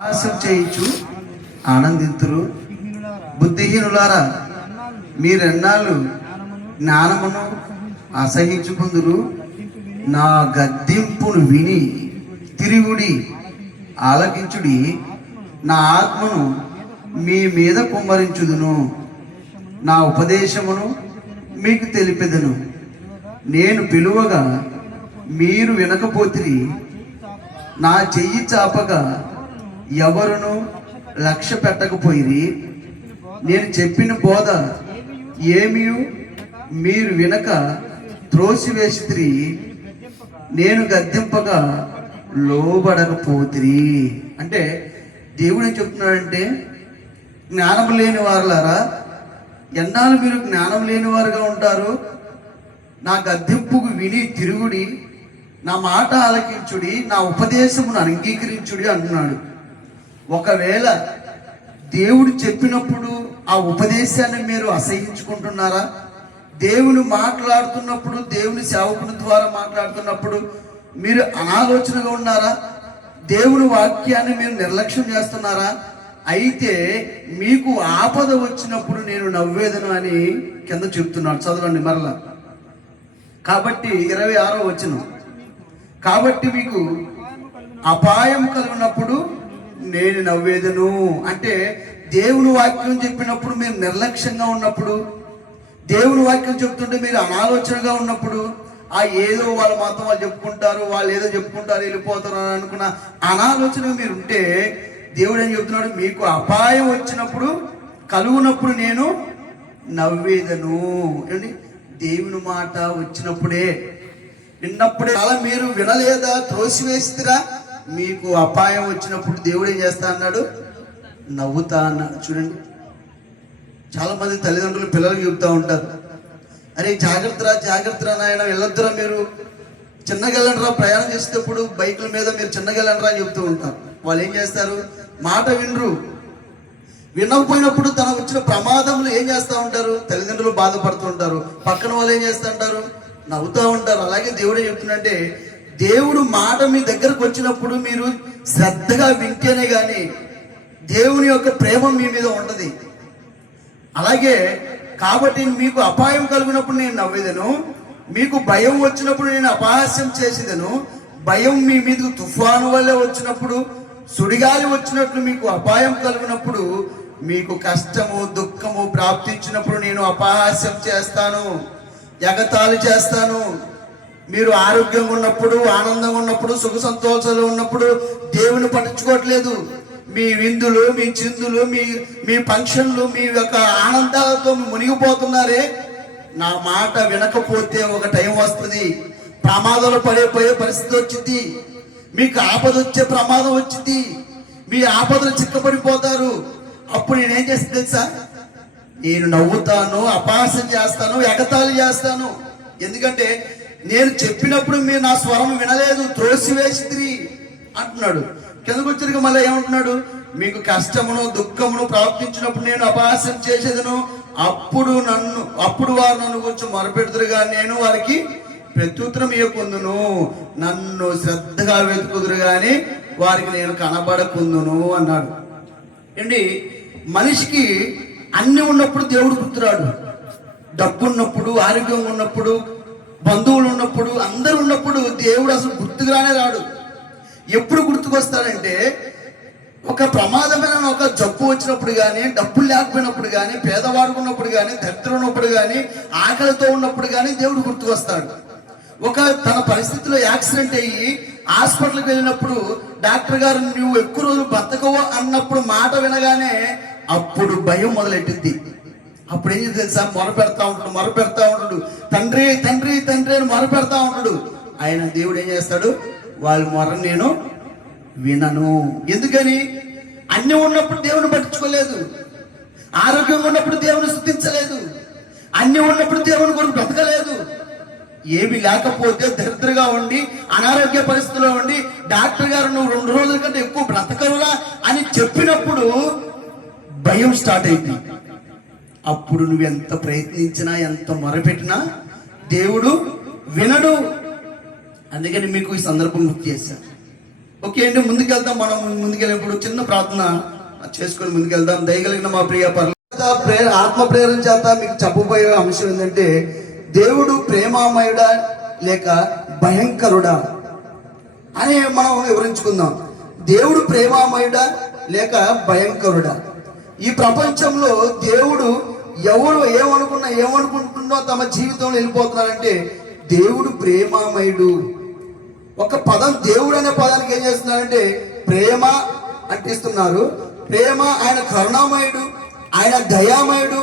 ఆశం చేయించు ఆనందింతురు. బుద్ధిహీనులారా, మీరెన్నాళ్ళు జ్ఞానమును అసహించుకుందురు. నా గద్దింపును విని తిరుగుడి, ఆలకించుడి. నా ఆత్మను మీ మీద కుమ్మరించుదును, నా ఉపదేశమును మీకు తెలిపెదను. నేను పిలువగా మీరు వినకపోతిరి, నా చెయ్యి చాపగా ఎవరును లక్ష్య పెట్టకపోయిరి. నేను చెప్పిన బోధ ఏమీ మీరు వినక త్రోసివేసిరి. నేను గద్దింపగా లోబడకపోతిరి. అంటే దేవుడు ఏం చెప్తున్నాడంటే, జ్ఞానం లేని వారులారా, ఎన్నాళ్ళు మీరు జ్ఞానం లేని వారుగా ఉంటారు? నా గద్దింపుకు విని తిరుగుడి, నా మాట ఆలకించుడి, నా ఉపదేశమును అంగీకరించుడి అంటున్నాడు. ఒకవేళ దేవుడు చెప్పినప్పుడు ఆ ఉపదేశాన్ని మీరు అసహించుకుంటున్నారా? దేవుని మాట్లాడుతున్నప్పుడు, దేవుని సేవకుని ద్వారా మాట్లాడుతున్నప్పుడు మీరు అనాలోచనగా ఉన్నారా? దేవుని వాక్యాన్ని మీరు నిర్లక్ష్యం చేస్తున్నారా? అయితే మీకు ఆపద వచ్చినప్పుడు నేను నవ్వేదను అని కింద చెప్తున్నాడు. చదవండి మరలా. కాబట్టి 26వ వచనం, కాబట్టి మీకు అపాయం కలిగినప్పుడు నేను నవ్వేదను. అంటే దేవుని వాక్యం చెప్పినప్పుడు మీరు నిర్లక్ష్యంగా ఉన్నప్పుడు, దేవుని వాక్యం చెప్తుంటే మీరు అనాలోచనగా ఉన్నప్పుడు, ఏదో వాళ్ళ మాత్రం వాళ్ళు చెప్పుకుంటారు, వాళ్ళు ఏదో చెప్పుకుంటారు, వెళ్ళిపోతారు అని అనుకున్న అనాలోచన మీరు ఉంటే, దేవుడు ఏం చెప్తున్నాడు? మీకు అపాయం వచ్చినప్పుడు, కలుగునప్పుడు నేను నవ్వేదను. ఏమండి, దేవుని మాట వచ్చినప్పుడే, విన్నప్పుడే. అలా మీరు వినలేదా? త్రోసివేస్తారా? మీకు అపాయం వచ్చినప్పుడు దేవుడు ఏం చేస్తా అన్నాడు? నవ్వుతా అన్నాడు. చూడండి, చాలా మంది తల్లిదండ్రులు పిల్లలకు చెప్తా ఉంటారు, అరే జాగ్రత్తరా జాగ్రత్తరా నాయన, వెళ్ళొద్దురా, మీరు చిన్నగా వెళ్ళండిరా, ప్రయాణం చేసేటప్పుడు బైకుల మీద మీరు చిన్నగా వెళ్ళండిరా అని చెప్తూ ఉంటారు. వాళ్ళు ఏం చేస్తారు? మాట వినరు. వినకపోయినప్పుడు తన వచ్చిన ప్రమాదంలో ఏం చేస్తూ ఉంటారు? తల్లిదండ్రులు బాధపడుతూ ఉంటారు, పక్కన వాళ్ళు ఏం చేస్తూ ఉంటారు? నవ్వుతూ ఉంటారు. అలాగే దేవుడు ఏం చెప్తుందంటే, దేవుడు మాట మీ దగ్గరకు వచ్చినప్పుడు మీరు శ్రద్ధగా వింటేనే కానీ దేవుని యొక్క ప్రేమ మీ మీద ఉండదు. అలాగే కాబట్టి మీకు అపాయం కలిగినప్పుడు నేను నవ్వేదను, మీకు భయం వచ్చినప్పుడు నేను అపహాస్యం చేసేదను. భయం మీ మీదకు తుఫాను వల్లే వచ్చినప్పుడు, సుడిగాలి వచ్చినట్లు మీకు అపాయం కలిగినప్పుడు, మీకు కష్టము దుఃఖము ప్రాప్తించినప్పుడు నేను అపహాస్యం చేస్తాను, ఎగతాళి చేస్తాను. మీరు ఆరోగ్యంగా ఉన్నప్పుడు, ఆనందంగా ఉన్నప్పుడు, సుఖ సంతోషాలు ఉన్నప్పుడు దేవుని పట్టించుకోవట్లేదు. మీ విందులు, మీ చిందులు, మీ ఫంక్షన్లు, మీ యొక్క ఆనందాలతో మునిగిపోతున్నారే. నా మాట వినకపోతే ఒక టైం వస్తుంది, ప్రమాదాలు పడిపోయే పరిస్థితి వచ్చింది, మీకు ఆపద వచ్చే ప్రమాదం వచ్చింది, మీ ఆపదలు చిక్కపడిపోతారు. అప్పుడు నేనేం చేస్తాను తెలుసా? నేను నవ్వుతాను, అపహాస్యం చేస్తాను, ఎగతాళి చేస్తాను. ఎందుకంటే నేను చెప్పినప్పుడు మీరు నా స్వరం వినలేదు, త్రోసివేసిరి అంటున్నాడు. కిందకు వచ్చరికి మళ్ళీ ఏమంటున్నాడు? మీకు కష్టమును దుఃఖమును ప్రాప్తించినప్పుడు నేను అపహాస్యం చేసేదను. అప్పుడు వారు నన్ను కొంచెం మొరపెడుతురు కానీ నేను వారికి ప్రత్యుత్తరం ఇవ్వకుందును. నన్ను శ్రద్ధగా వెతుకుదురు కానీ వారికి నేను కనబడకుందును అన్నాడు. ఏంటి, మనిషికి అన్ని ఉన్నప్పుడు దేవుడు గుర్తురాడు. డబ్బు ఉన్నప్పుడు, ఆరోగ్యంగా ఉన్నప్పుడు, బంధువులు ఉన్నప్పుడు, అందరు ఉన్నప్పుడు దేవుడు అసలు గుర్తుగానే రాడు. ఎప్పుడు గుర్తుకొస్తాడంటే, ఒక ప్రమాదమైన ఒక జబ్బు వచ్చినప్పుడు కానీ, డబ్బులు లేకపోయినప్పుడు కానీ, పేదవాడు ఉన్నప్పుడు కానీ, దరిద్రం ఉన్నప్పుడు కానీ, ఆకలితో ఉన్నప్పుడు కానీ దేవుడు గుర్తుకొస్తాడు. తన పరిస్థితిలో యాక్సిడెంట్ అయ్యి హాస్పిటల్కి వెళ్ళినప్పుడు డాక్టర్ గారు నువ్వు ఎక్కువ రోజులు బతకవు అన్నప్పుడు మాట వినగానే అప్పుడు భయం మొదలెట్టింది. అప్పుడు ఏం తెలుసా? మొరపెడతా ఉంటాడు, తండ్రి తండ్రి తండ్రి అని మొరపెడతా ఉంటాడు. ఆయన దేవుడు ఏం చేస్తాడు? వాళ్ళ మొర నేను వినను. ఎందుకని? అన్ని ఉన్నప్పుడు దేవుని పట్టించుకోలేదు, ఆరోగ్యంగా ఉన్నప్పుడు దేవుని స్తుతించలేదు, అన్ని ఉన్నప్పుడు దేవుని కొరకు బ్రతకలేదు. ఏమి లేకపోతే దరిద్రగా ఉండి, అనారోగ్య పరిస్థితిలో ఉండి డాక్టర్ గారు నువ్వు 2 రోజుల కంటే ఎక్కువ బ్రతకరులా అని చెప్పినప్పుడు భయం స్టార్ట్ అయింది. అప్పుడు నువ్వు ఎంత ప్రయత్నించినా, ఎంత మొరపెట్టినా దేవుడు వినడు. అందుకని మీకు ఈ సందర్భం గుర్తు చేశాను. ఓకే అండి, ముందుకెళ్దాం. మనం ముందుకెళ్ళినప్పుడు చిన్న ప్రార్థన చేసుకొని ముందుకెళ్దాం. దయగలిగిన మా ప్రియ ఆత్మ ప్రేరణ చేత మీకు చెప్పబోయే అంశం ఏంటంటే, దేవుడు ప్రేమామయుడా లేక భయంకరుడా అని మనం వివరించుకుందాం. దేవుడు ప్రేమామయుడా లేక భయంకరుడా? ఈ ప్రపంచంలో దేవుడు ఎవరు ఏమనుకుంటుందో తమ జీవితంలో వెళ్ళిపోతున్నారంటే, దేవుడు ప్రేమామయుడు. ఒక పదం దేవుడు అనే పదానికి ఏం చేస్తున్నారంటే ప్రేమ అంటిస్తున్నారు. ప్రేమ, ఆయన కరుణామయుడు, ఆయన దయామయుడు,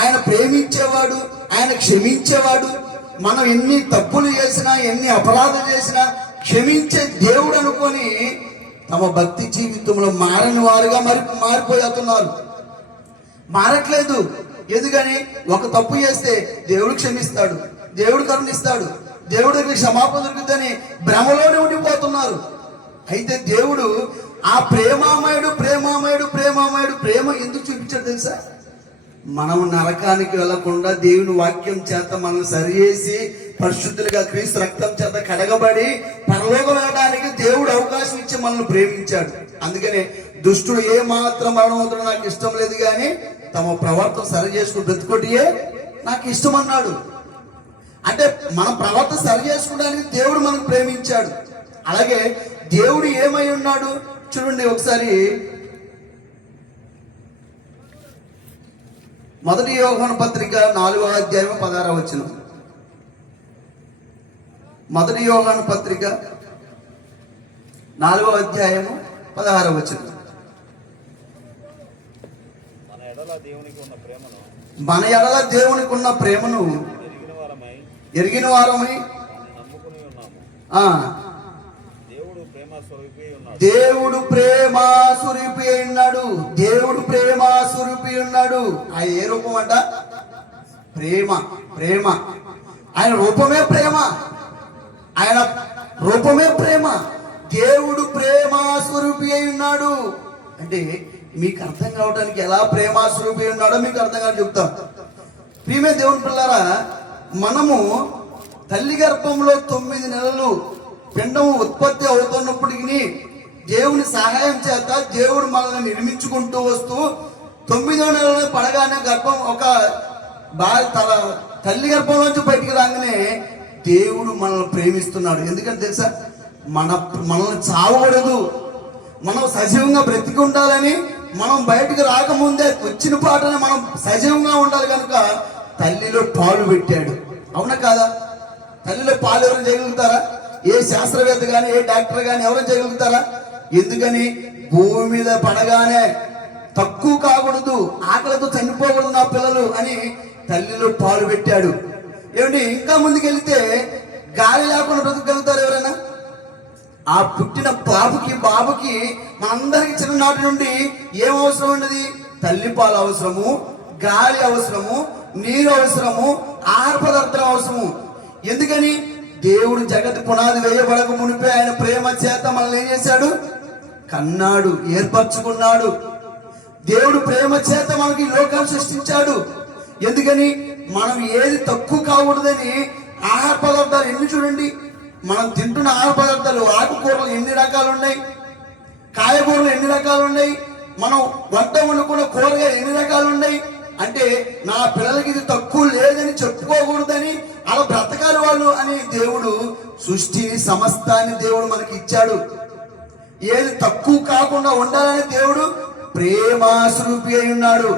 ఆయన ప్రేమించేవాడు, ఆయన క్షమించేవాడు. మనం ఎన్ని తప్పులు చేసినా, ఎన్ని అపరాధాలు చేసినా క్షమించే దేవుడు అనుకొని తమ భక్తి జీవితంలో మారని వారుగా మారిపోతున్నారు. మారట్లేదు. ఎందుకని? ఒక తప్పు చేస్తే దేవుడు క్షమిస్తాడు, దేవుడు కరుణిస్తాడు, దేవుడి దగ్గర క్షమాపణ దొరుకుతుందని భ్రమలోనే ఉండిపోతున్నారు. అయితే దేవుడు ఆ ప్రేమామయుడు ప్రేమామయుడు ప్రేమామయుడు ప్రేమ ఎందుకు చూపించాడు తెలుసా? మనం నరకానికి వెళ్లకుండా దేవుని వాక్యం చేత మనం సరిచేసి పరిశుద్ధులుగా క్రీస్తు రక్తం చేత కడగబడి పరలోకం వెళ్ళడానికి దేవుడు అవకాశం ఇచ్చి మనల్ని ప్రేమించాడు. అందుకనే దుష్టుడు ఏ మాత్రం మరణమవుతాడో నాకు ఇష్టం లేదు, కానీ తమ ప్రవర్తన సరి చేసుకుని బ్రతుకోటియే నాకు ఇష్టం అన్నాడు. అంటే మన ప్రవర్తన సరి చేసుకోవడానికి దేవుడు మనకు ప్రేమించాడు. అలాగే దేవుడు ఏమై ఉన్నాడు చూడండి ఒకసారి. 1 యోహాను పత్రిక 4వ అధ్యాయం 16వ వచనం. 1 యోహాను పత్రిక 4వ అధ్యాయము 16వ వచనం. మన ఎడల దేవునికి ఉన్న ప్రేమను ఎరిగిన వారమై దేవుడు ప్రేమ స్వరూపి ఉన్నాడు. దేవుడు ప్రేమ స్వరూపి ఉన్నాడు. ఆయన ఏ రూపం అంట? ప్రేమ. ప్రేమ ఆయన రూపమే ప్రేమ. ఆయన రూపమే ప్రేమ. దేవుడు ప్రేమ స్వరూపి అయి ఉన్నాడు. అంటే మీకు అర్థం కావడానికి ఎలా ప్రేమ స్వరూపి ఉన్నాడో మీకు అర్థం కాదు చెప్తాం. ప్రియమే దేవుని పిల్లారా, మనము తల్లి గర్భంలో 9 నెలలు పిండము ఉత్పత్తి అవుతున్నప్పటికీ దేవుని సహాయం చేత దేవుడు మనల్ని నిర్మించుకుంటూ వస్తూ 9వ నెలలో పడగానే గర్భం ఒక తల్లి గర్భంలోంచి బయటికి రాగానే దేవుడు మనల్ని ప్రేమిస్తున్నాడు. ఎందుకంటే తెలుసా, మనల్ని చావకూడదు, మనం సజీవంగా బ్రతికి ఉండాలని, మనం బయటికి రాకముందే వచ్చిన పాటనే మనం సజీవంగా ఉండాలి కనుక తల్లిలో పాలు పెట్టాడు. అవునా కాదా? తల్లిలో పాలు ఎవరైనా చేయగలుగుతారా? ఏ శాస్త్రవేత్త కానీ ఏ డాక్టర్ కానీ ఎవరైనా చేయగలుగుతారా? ఎందుకని? భూమి మీద పడగానే తక్కువ కాకూడదు, ఆకలితో చనిపోకూడదు నా పిల్లలు అని తల్లిలో పాలు పెట్టాడు. ఏమిటి, ఇంకా ముందుకెళ్తే గాలి లేకుండా బ్రతకగలుగుతారు ఎవరైనా? ఆ పుట్టిన బాబుకి మనందరికి చిన్ననాటి నుండి ఏం అవసరం ఉన్నది? తల్లి పాలు అవసరము, గాలి అవసరము, నీరు అవసరము, ఆహార పదార్థాలు అవసరము. ఎందుకని? దేవుడు జగత్ పునాది వేయబడక మునిపే ఆయన ప్రేమ చేత మనల్ని ఏం చేశాడు? కన్నాడు, ఏర్పరచుకున్నాడు. దేవుడు ప్రేమ చేత మనకి లోకాన్ని సృష్టించాడు. ఎందుకని? మనం ఏది తక్కువ కాకూడదని ఆహార పదార్థాలు ఎన్ని చూడండి. మనం తింటున్న ఆహార పదార్థాలు, ఆకుకూరలు ఎన్ని రకాలు ఉన్నాయి, కాయగూరలు ఎన్ని రకాలు ఉన్నాయి, మనం వంట వండుకున్న కూరగాయలు ఎన్ని రకాలు ఉన్నాయి. అంటే నా పిల్లలకి ఇది తక్కువ లేదని చెప్పుకోకూడదని అలా బ్రతకాలి వాళ్ళు అని దేవుడు సృష్టిని సమస్తాన్ని దేవుడు మనకి ఇచ్చాడు. ఏది తక్కువ కాకుండా ఉండాలని దేవుడు ప్రేమాస్వరూపి అయి ఉన్నాడు.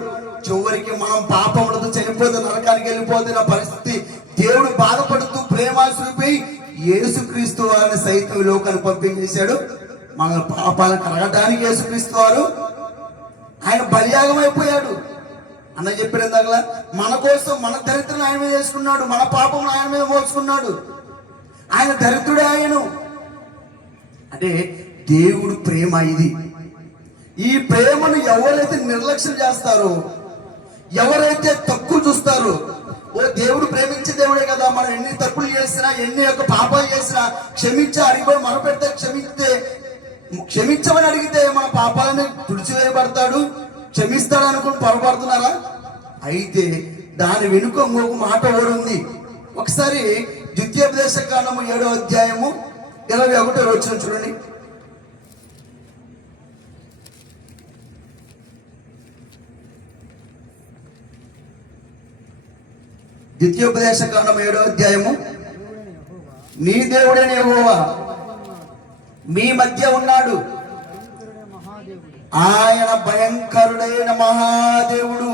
చివరికి మనం పాపములతో చనిపోతే నరకానికి వెళ్ళిపోతున్న పరిస్థితి దేవుడు బాధపడుతూ ప్రేమాస్వరూపి యేసుక్రీస్తు వారిని సైతం లోకాన్ని పంపించేశాడు. మన పాపాలను కడగడానికి యేసుక్రీస్తు వారు ఆయన బలియాగం అయిపోయాడు. అన్న చెప్పిన దగ్గర మన కోసం మన దరిద్రం ఆయన మీద వేసుకున్నాడు, మన పాపం ఆయన మీద మోసుకున్నాడు. ఆయన దరిద్రుడే ఆయను. అంటే దేవుడు ప్రేమ ఇది. ఈ ప్రేమను ఎవరైతే నిర్లక్ష్యం చేస్తారో, ఎవరైతే తక్కువ చూస్తారో, ఓ దేవుడు ప్రేమించే దేవుడే కదా, మనం ఎన్ని తప్పులు చేసినా ఎన్ని యొక్క పాపాలు చేసినా క్షమించి అడిగిపోయి మన పెడితే క్షమించమని అడిగితే మన పాపాలను తుడిచివేయబడతాడు, క్షమిస్తాడు అనుకుని పొరపడుతున్నారా? అయితే దాని వెనుక ఇంకొక మాట కూడా ఉంది. ఒకసారి ద్వితీయోపదేశ కాండము 7వ అధ్యాయము 21వ వచనం చూడండి. ద్వితీయోపదేశ కాండం 7వ అధ్యాయము. నీ దేవుడైన యెహోవా మీ మధ్య ఉన్నాడు, ఆయన భయంకరుడైన మహాదేవుడు,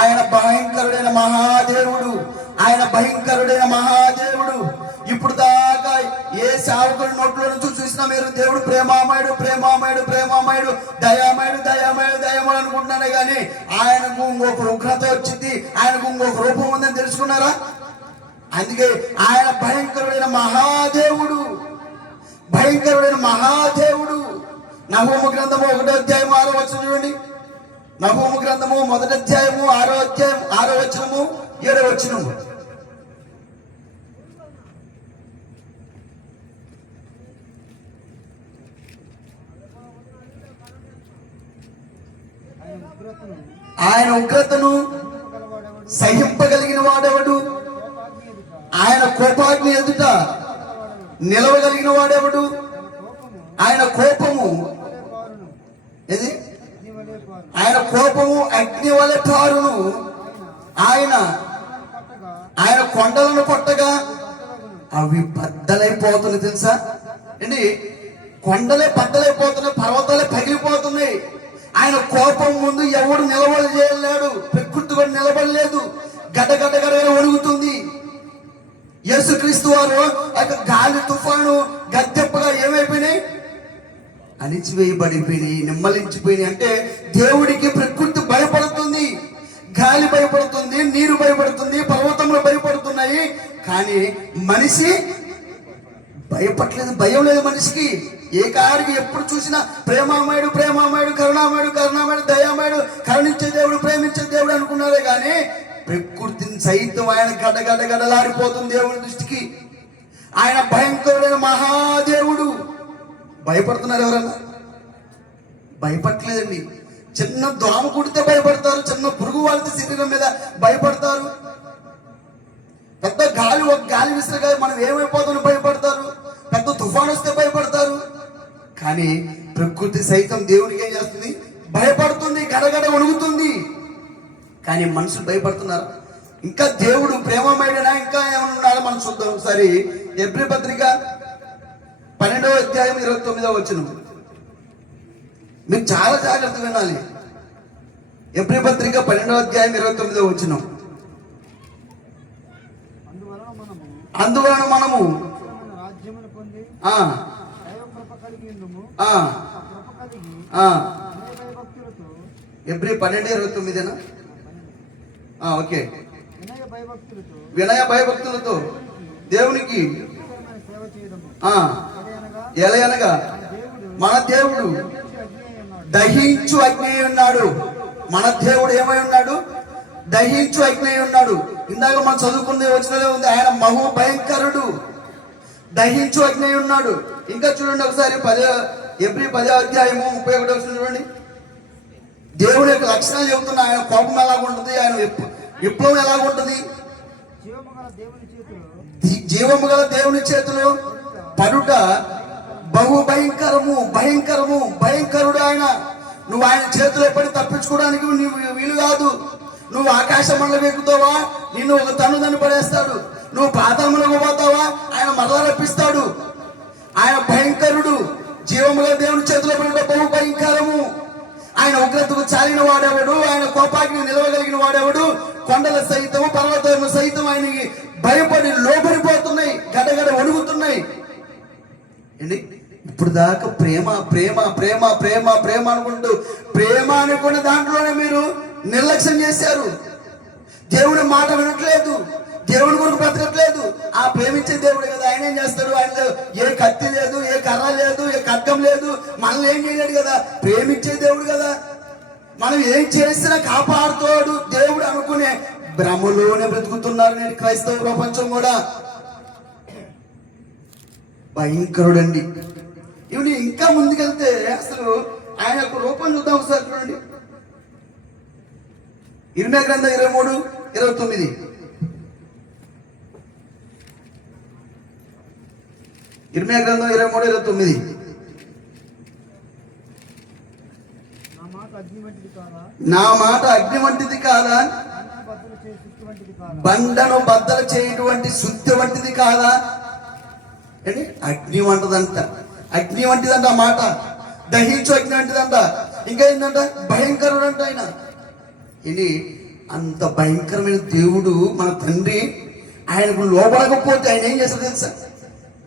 ఆయన భయంకరుడైన మహాదేవుడు, ఆయన భయంకరుడైన మహాదేవుడు. ఇప్పుడు దాకా ఏ సేవకుడి నోట్లో నుంచి చూసినా మీరు దేవుడు ప్రేమామయుడు ప్రేమామయుడు ప్రేమామయుడు దయామయుడు దయామయుడు దయామయుడు అనుకుంటున్నానే కానీ ఆయనకు ఇంకొక ఉగ్రత వచ్చింది, ఆయనకు ఇంకొక రూపం ఉందని తెలుసుకున్నారా? అందుకే ఆయన భయంకరుడైన మహాదేవుడు, భయంకరుడైన మహాదేవుడు. నహూము గ్రంథము 1వ అధ్యాయము 6వ వచనం చూడండి. నహూము గ్రంథము 1వ అధ్యాయము 6వ వచనము 7వ వచనము. ఆయన ఉగ్రతను సహింపగలిగిన వాడెవడు? ఆయన కోపాగ్ని ఎదుట నిలవగలిగిన వాడెవడు? ఆయన కోపము ఏది? ఆయన కోపము అగ్ని వలె పారును. ఆయన కొండలను కొట్టగా అవి బద్దలైపోతున్నాయి. తెలుసా ఏంటి? కొండలే బద్దలైపోతున్నాయి, పర్వతాలే పగిలిపోతున్నాయి. ఆయన కోపం ముందు ఎవడు నిలబడలేడు, ప్రకృతి కూడా నిలబడలేదు, గడ్డ ఒడుగుతుంది. యేసుక్రీస్తు వారు గాలి తుఫాను గద్దెప్పగా ఏమైపోయినాయి? అణిచివేయబడిపోయినాయి, నిమ్మలించిపోయినాయి. అంటే దేవుడికి ప్రకృతి భయపడుతుంది, గాలి భయపడుతుంది, నీరు భయపడుతుంది, పర్వతములు భయపడుతున్నాయి. కానీ మనిషి భయపడలేదు, భయం లేదు మనిషికి. ఏ కారికి ఎప్పుడు చూసినా ప్రేమామయుడు ప్రేమామయుడు కరుణామయుడు కరుణామయుడు దయామయుడు కరుణించే దేవుడు ప్రేమించే దేవుడు అనుకున్నారే కానీ ప్రకృతిని సైతం ఆయన గడలాడిపోతుంది దేవుని దృష్టికి. ఆయన భయంకరుడైన మహాదేవుడు. భయపడుతున్నారు ఎవరన్నా? భయపడలేదండి. చిన్న దోమ కుడితే భయపడతారు, చిన్న పురుగు వాడితే శరీరం మీద భయపడతారు, పెద్ద గాలి విసిరగా మనం ఏమైపోతామని భయపడతారు, పెద్ద తుఫాను వస్తే భయపడతారు. కానీ ప్రకృతి సైతం దేవునికి ఏం చేస్తుంది? భయపడుతుంది, గడగడ వణుకుతుంది. కానీ మనుషులు భయపడుతున్నారు. ఇంకా దేవుడు ప్రేమమయుడనా ఇంకా ఏమైనా ఉన్నాడో మనం చూద్దాం ఒకసారి. హెబ్రీ పత్రిక 12వ అధ్యాయం 29వ వచనం. మీరు చాలా జాగ్రత్త వినాలి. హెబ్రీ పత్రిక 12వ అధ్యాయం 29వ వచనం. అందువలన మనము హెబ్రీ 12:29 ఓకే. వినయ భయభక్తులతో దేవునికి ఎలయనగా మన దేవుడు దహించు అగ్ని ఉన్నాడు. మన దేవుడు ఏమై ఉన్నాడు? దహించు అగ్ని ఉన్నాడు. ఇందాక మనం చదువుకునే వచ్చినదే ఉంది, ఆయన మహో భయంకరుడు, దహించు అగ్ని ఉన్నాడు. ఇంకా చూడండి ఒకసారి హెబ్రీ 10వ అధ్యాయము 31వ వచనం చూడండి. దేవుడి యొక్క లక్షణాలు చెబుతున్నా. ఆయన కోపం ఎలాగుంటుంది, ఆయన విప్లవం ఎలాగుంటుంది? జీవము గల దేవుని చేతిలో పడుట బహు భయంకరము భయంకరము భయంకరుడు ఆయన. నువ్వు ఆయన చేతిలో పడి తప్పించుకోవడానికి నువ్వు వీలు కాదు. నువ్వు ఆకాశ మండలం ఎక్కుతావా, నిన్ను ఒక తన్నుదని పడేస్తాడు. నువ్వు పాతాళములకు పోతావా, ఆయన మరలా రప్పిస్తాడు. ఆయన భయంకరుడు, జీవముగా దేవుని చేతిలో పడిన బహు భయంకరము. ఆయన ఉగ్రతకు చాలిన వాడేవాడు, ఆయన కోపాగ్ని నిలవగలిగిన వాడేవాడు. కొండల సైతం పర్వతము సైతం ఆయనకి భయపడి లోబడిపోతున్నాయి, గడగడ వణుకుతున్నాయి. ఏంటి? ఇప్పుడు దాకా ప్రేమ ప్రేమ ప్రేమ ప్రేమ ప్రేమ అనుకుంటూ ప్రేమ అనుకున్న దాంట్లోనే మీరు నిర్లక్ష్యం చేశారు. దేవుడి మాట వినట్లేదు, దేవుడి కొరకు బ్రతకట్లేదు. ఆ ప్రేమించే దేవుడు కదా, ఆయన ఏం చేస్తాడు? ఆయన ఏ కత్తి లేదు, ఏ కర్ర లేదు, ఏ ఖడ్గం లేదు, మనల్ని ఏం చేయలేడు కదా. ప్రేమించే దేవుడు కదా, మనం ఏం చేసినా కాపాడుతాడు దేవుడు అనుకునే భ్రమలోనే బ్రతుకుతున్నారు నేను క్రైస్తవ ప్రపంచం కూడా. భయంకరుడండి. ఇవి ఇంకా ముందుకెళ్తే అసలు ఆయన యొక్క రూపం చూద్దాం ఒకసారి చూడండి. ఇర్మియా గ్రంథం 23:29. ఇర్మియా గ్రంథం 23:29. నా మాట అగ్ని వంటిది కాదా, బండను బద్దలు చేయటువంటి శుద్ధి వంటిది కాదా? ఏంటి? అగ్ని వంటిదంట. అగ్ని వంటిదంట ఆ మాట. దహించు అగ్ని వంటిదంట. ఇంకా ఏంటంట? భయంకరుడు అంట ఆయన. ఇది అంత భయంకరమైన దేవుడు మన తండ్రి. ఆయనకు లోబడకపోతే ఆయన ఏం చేస్తాడు తెలుసా?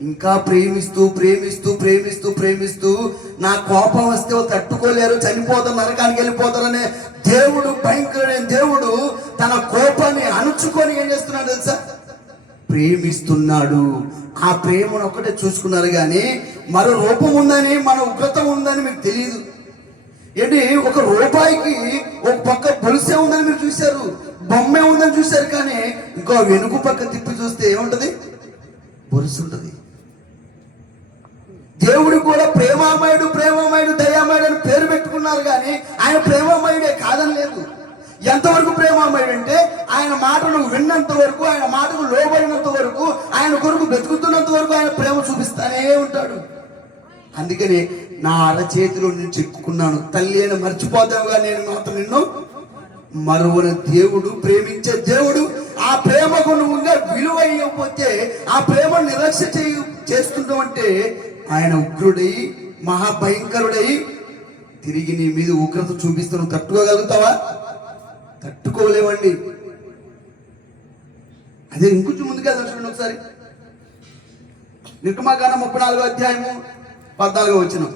ఇంకా ప్రేమిస్తూ ప్రేమిస్తూ ప్రేమిస్తూ ప్రేమిస్తూ నా కోపం వస్తే తట్టుకోలేరు, చనిపోతారు, నరకానికి వెళ్ళిపోతారనే దేవుడు, భయంకరమైన దేవుడు తన కోపాన్ని అణుచుకొని ఏం చేస్తున్నాడు తెలుసా? ప్రేమిస్తున్నాడు. ఆ ప్రేమను ఒకటే చూసుకున్నారు కానీ మరో రూపం ఉందని, మన ఉగ్రత ఉందని మీకు తెలియదు. ఏంటి? ఒక రూపాయికి ఒక పక్క బొలిసే ఉందని మీరు చూశారు, బొమ్మే ఉందని చూశారు, కానీ ఇంకో వెనుక పక్క తిప్పి చూస్తే ఏముంటది? బొలుసు ఉంటుంది. దేవుడు కూడా ప్రేమామయుడు, ప్రేమమయుడు, దయామయుడు అని పేరు పెట్టుకున్నారు కానీ ఆయన ప్రేమమయుడే కాదని లేదు. ఎంతవరకు ప్రేమమయుడు అంటే ఆయన మాటను విన్నంత వరకు, ఆయన మాటకు లోబడినంత వరకు, ఆయన కొరకు వెతుకుతున్నంత వరకు ఆయన ప్రేమ చూపిస్తానే ఉంటాడు. అందుకని నా అరచేతిలో నేను చెక్కుకున్నాను, తల్లి అయినా మర్చిపోతావుగా, నేను మాత్రం నిన్ను మరువన దేవుడు, ప్రేమించే దేవుడు. ఆ ప్రేమకు నువ్వు విలువ ఇవ్వకపోతే, ఆ ప్రేమ నిర్లక్ష్య చేస్తుంటామంటే ఆయన ఉగ్రుడై, మహాభయంకరుడై తిరిగి నీ మీద ఉగ్రత చూపిస్తాను. తట్టుకోగలుగుతావా? తట్టుకోలేవండి. అదే ఇంకొంచెం ముందుగా చూడండి ఒకసారి. నిర్గమకాండం 34వ అధ్యాయము 14వ వచనం.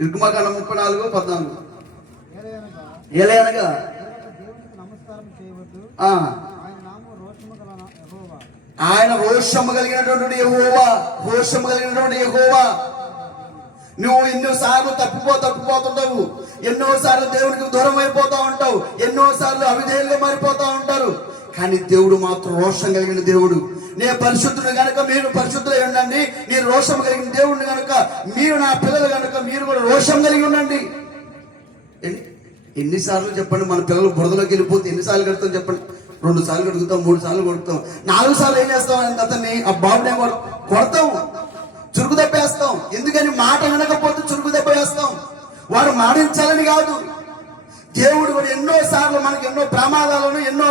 నిర్గమకాండం 34:14. ఏలయనగా ఆయన రోషము కలిగినటువంటి యెహోవా, రోషము కలిగినటువంటి యెహోవా. నువ్వు ఎన్నోసార్లు తప్పిపోతుంటావు, ఎన్నోసార్లు దేవునికి దూరం అయిపోతా ఉంటావు, ఎన్నోసార్లు అవిధేయులుగా మారిపోతా ఉంటారు. కానీ దేవుడు మాత్రం రోషం కలిగిన దేవుడు. నేను పరిశుద్ధుడు కనుక మీరు పరిశుద్ధులై ఉండండి, నేను రోషం కలిగిన దేవుడిని కనుక మీరు నా పిల్లలు కనుక మీరు కూడా రోషం కలిగి ఉండండి. ఎన్నిసార్లు చెప్పండి? మన పిల్లలు బురదలోకి వెళ్ళిపోతే ఎన్నిసార్లు కడుగుతాం చెప్పండి? 2 సార్లు కడుగుతాం, 3 సార్లు కొడుతాం, 4 సార్లు ఏం చేస్తాం? అతన్ని, ఆ బాబునే కొడతాం, చురుకు దెబ్బేస్తాం. ఎందుకని? మాట వినకపోతే చురుకు దెబ్బ వేస్తాం. వాడు మాడించాలని కాదు. దేవుడు కూడా ఎన్నో సార్లు మనకి ఎన్నో ప్రమాదాలను, ఎన్నో